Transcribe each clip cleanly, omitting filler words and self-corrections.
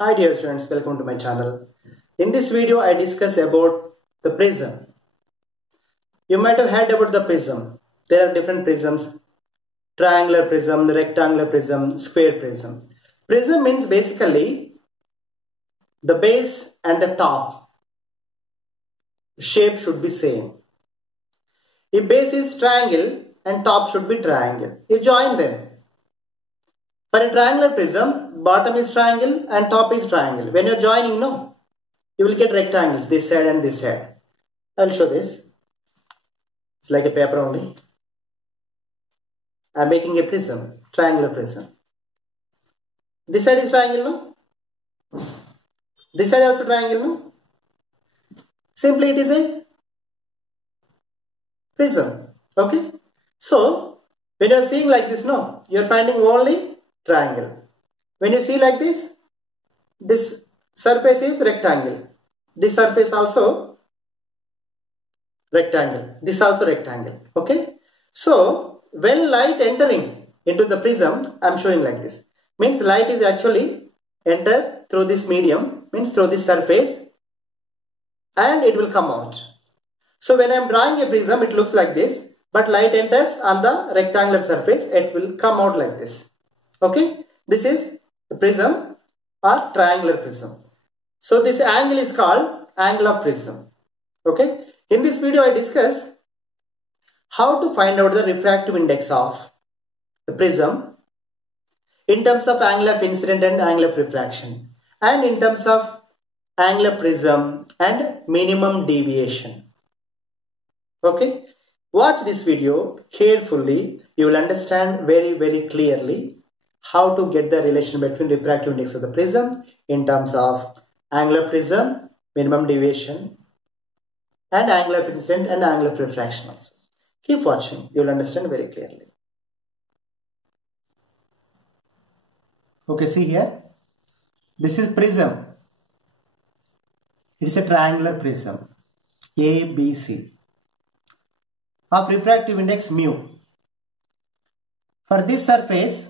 Hi dear students, welcome to my channel. In this video I discuss about the prism. You might have heard about the prism. There are different prisms: triangular prism, rectangular prism, square prism. Prism means basically the base and the top shape should be same. If base is triangle and top should be triangle, you join them. For a triangular prism, bottom is triangle and top is triangle. When you are joining, no, you will get rectangles this side and this side. I will show this. It's like a paper only. I am making a prism, triangular prism. This side is triangle, no? This side also triangle, no? Simply it is a prism. Okay? So, when you are seeing like this, no, you are finding only triangle. When you see like this surface is rectangle. This surface also rectangle. This also rectangle. Okay? So, when light entering into the prism, I am showing like this. Means light is actually enter through this medium, means through this surface, and it will come out. So, when I am drawing a prism, it looks like this. But light enters on the rectangular surface, it will come out like this. Okay? This is the prism or triangular prism. So, this angle is called angle of prism. Okay? In this video, I discuss how to find out the refractive index of the prism in terms of angle of incident and angle of refraction, and in terms of angle of prism and minimum deviation. Okay? Watch this video carefully. You will understand very clearly how to get the relation between refractive index of the prism in terms of angle of prism, minimum deviation, and angle of incident and angle of refraction also. Keep watching. You will understand very clearly. Okay, see here. This is prism. It is a triangular prism. ABC. Of refractive index mu. For this surface,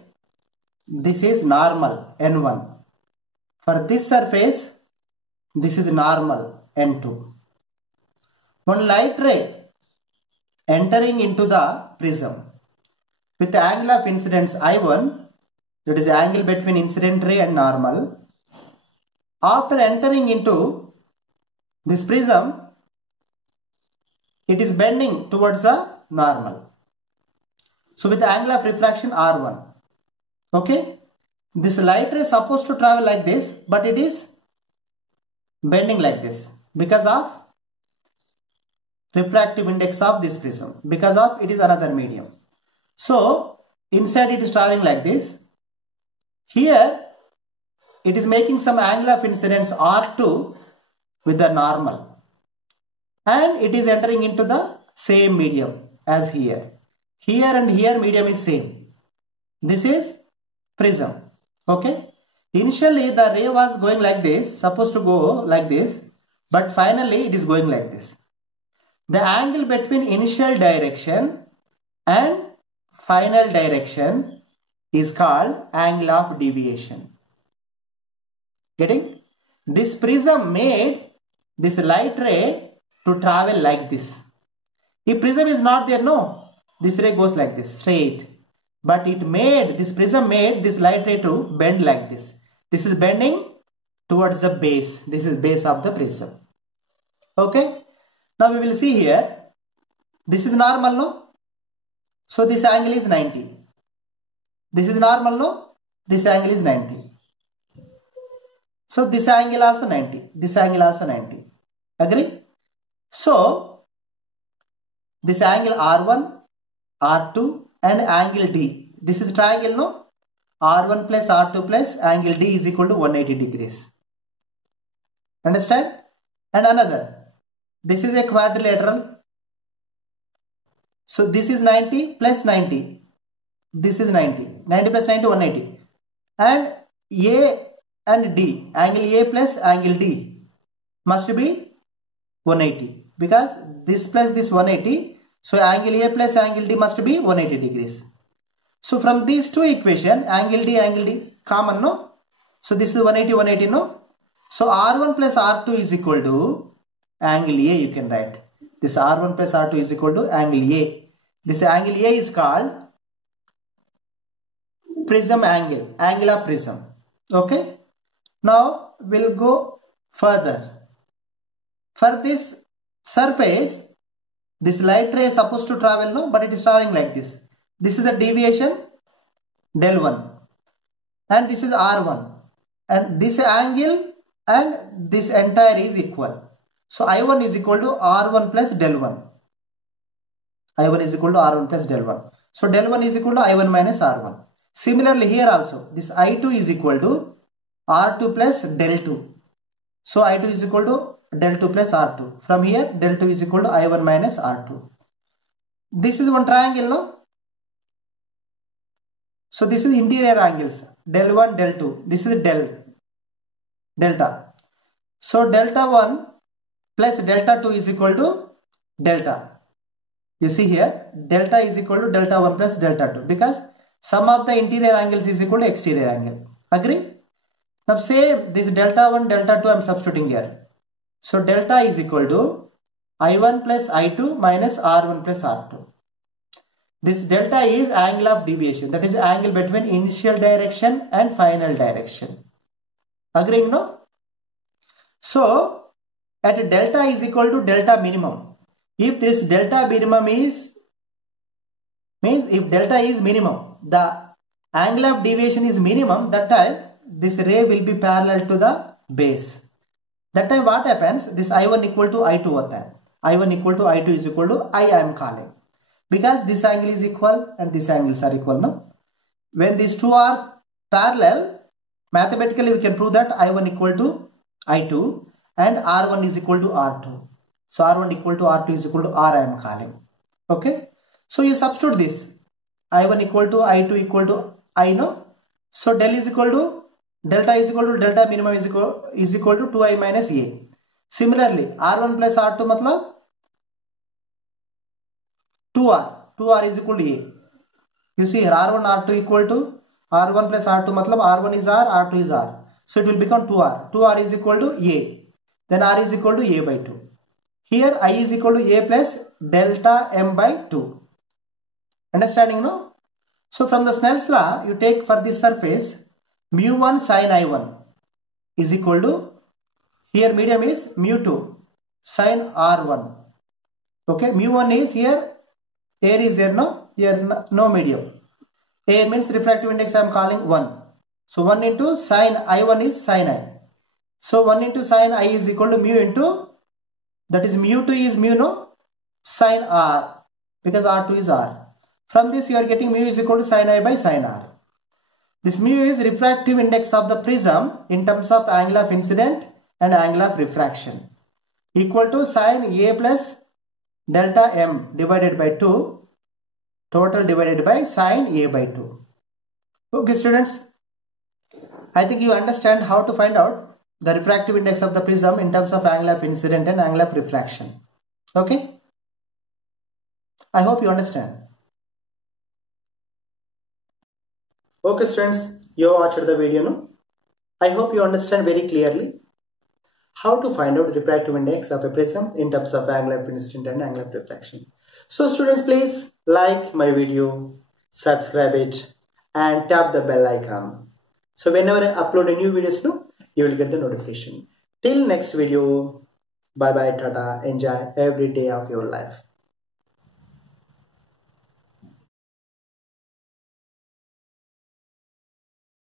this is normal N1. For this surface, this is normal N2. One light ray entering into the prism with the angle of incidence I1, that is the angle between incident ray and normal. After entering into this prism, it is bending towards the normal. So with the angle of refraction R1. Okay? This light ray is supposed to travel like this, but it is bending like this because of refractive index of this prism, because of it is another medium. So inside it is traveling like this. Here it is making some angle of incidence R2 with the normal, and it is entering into the same medium as here. Here and here medium is same. This is prism. Okay? Initially the ray was going like this, supposed to go like this, but finally it is going like this. The angle between initial direction and final direction is called angle of deviation. Getting? This prism made this light ray to travel like this. If prism is not there, no, this ray goes like this, straight. But this prism made this light ray to bend like this. This is bending towards the base. This is base of the prism. Okay? Now we will see here. This is normal, no? So this angle is 90. This is normal, no? This angle is 90. So this angle also 90. This angle also 90. Agree? So this angle R1, R2 and angle D. This is triangle, no? R1 plus R2 plus angle D is equal to 180 degrees. Understand? And another. This is a quadrilateral. So this is 90 plus 90. This is 90. 90 plus 90, 180. And A and D, angle A plus angle D must be 180. Because this plus this 180. So angle A plus angle D must be 180 degrees. So from these two equations, angle D common, no? So this is 180, 180, no? So R1 plus R2 is equal to angle A, you can write. This R1 plus R2 is equal to angle A. This angle A is called prism angle, angle of prism. Okay. Now we'll go further. For this surface, this light ray is supposed to travel, no? But it is traveling like this. This is the deviation del 1. And this is R1. And this angle and this entire is equal. So I1 is equal to R1 plus del 1. I1 is equal to R1 plus del 1. So del 1 is equal to I1 minus R1. Similarly here also, this I2 is equal to R2 plus del 2. So I2 is equal to del 2 plus R2. From here, del 2 is equal to I1 minus R2. This is one triangle, no? So this is interior angles. Del 1, del 2. This is delta. So delta 1 plus delta 2 is equal to delta. You see here, delta is equal to delta 1 plus delta 2 because sum of the interior angles is equal to exterior angle. Agree? Now say this delta 1, delta 2 I am substituting here. So delta is equal to I1 plus I2 minus R1 plus R2. This delta is angle of deviation, that is angle between initial direction and final direction. Agreeing, no? So at delta is equal to delta minimum. If this delta minimum is, means if delta is minimum, the angle of deviation is minimum, that time this ray will be parallel to the base. That time what happens? This I1 equal to I2 hota hai. I1 equal to I2 is equal to I am calling. Because this angle is equal and these angles are equal, no? When these two are parallel, mathematically we can prove that I1 equal to I2 and R1 is equal to R2. So R1 equal to R2 is equal to R I am calling. Okay. So you substitute this. I1 equal to I2 equal to I, no? So del is equal to delta is equal to delta minimum is equal to 2I minus A. Similarly, R1 plus R2 matlab 2R. 2R is equal to A. You see here R1 R2 equal to R1 plus R2 matlab R1 is R, R2 is R. So it will become 2R. 2R is equal to A. Then R is equal to A by 2. Here I is equal to A plus delta M by 2. Understanding, no? So from the Snell's law, you take for this surface mu1 sin I1 is equal to, here medium is mu2 sin R1. Okay, mu1 is here, air is there, no? Here no medium. Air means refractive index I am calling 1. So 1 into sin I1 is sin I. So 1 into sin I is equal to mu into, that is mu2 is mu, no? Sin R, because R2 is R. From this you are getting mu is equal to sin I by sin R. This mu is refractive index of the prism in terms of angle of incident and angle of refraction, equal to sin A plus delta M divided by 2, total divided by sin A by 2. Okay students, I think you understand how to find out the refractive index of the prism in terms of angle of incident and angle of refraction. Okay, I hope you understand. Okay students, you watched the video, no? I hope you understand very clearly how to find out the refractive index of a prism in terms of angle of incident and angle of refraction. So students, please like my video, subscribe it and tap the bell icon. So whenever I upload a new videos, no, you will get the notification. Till next video, bye bye, tata, enjoy every day of your life.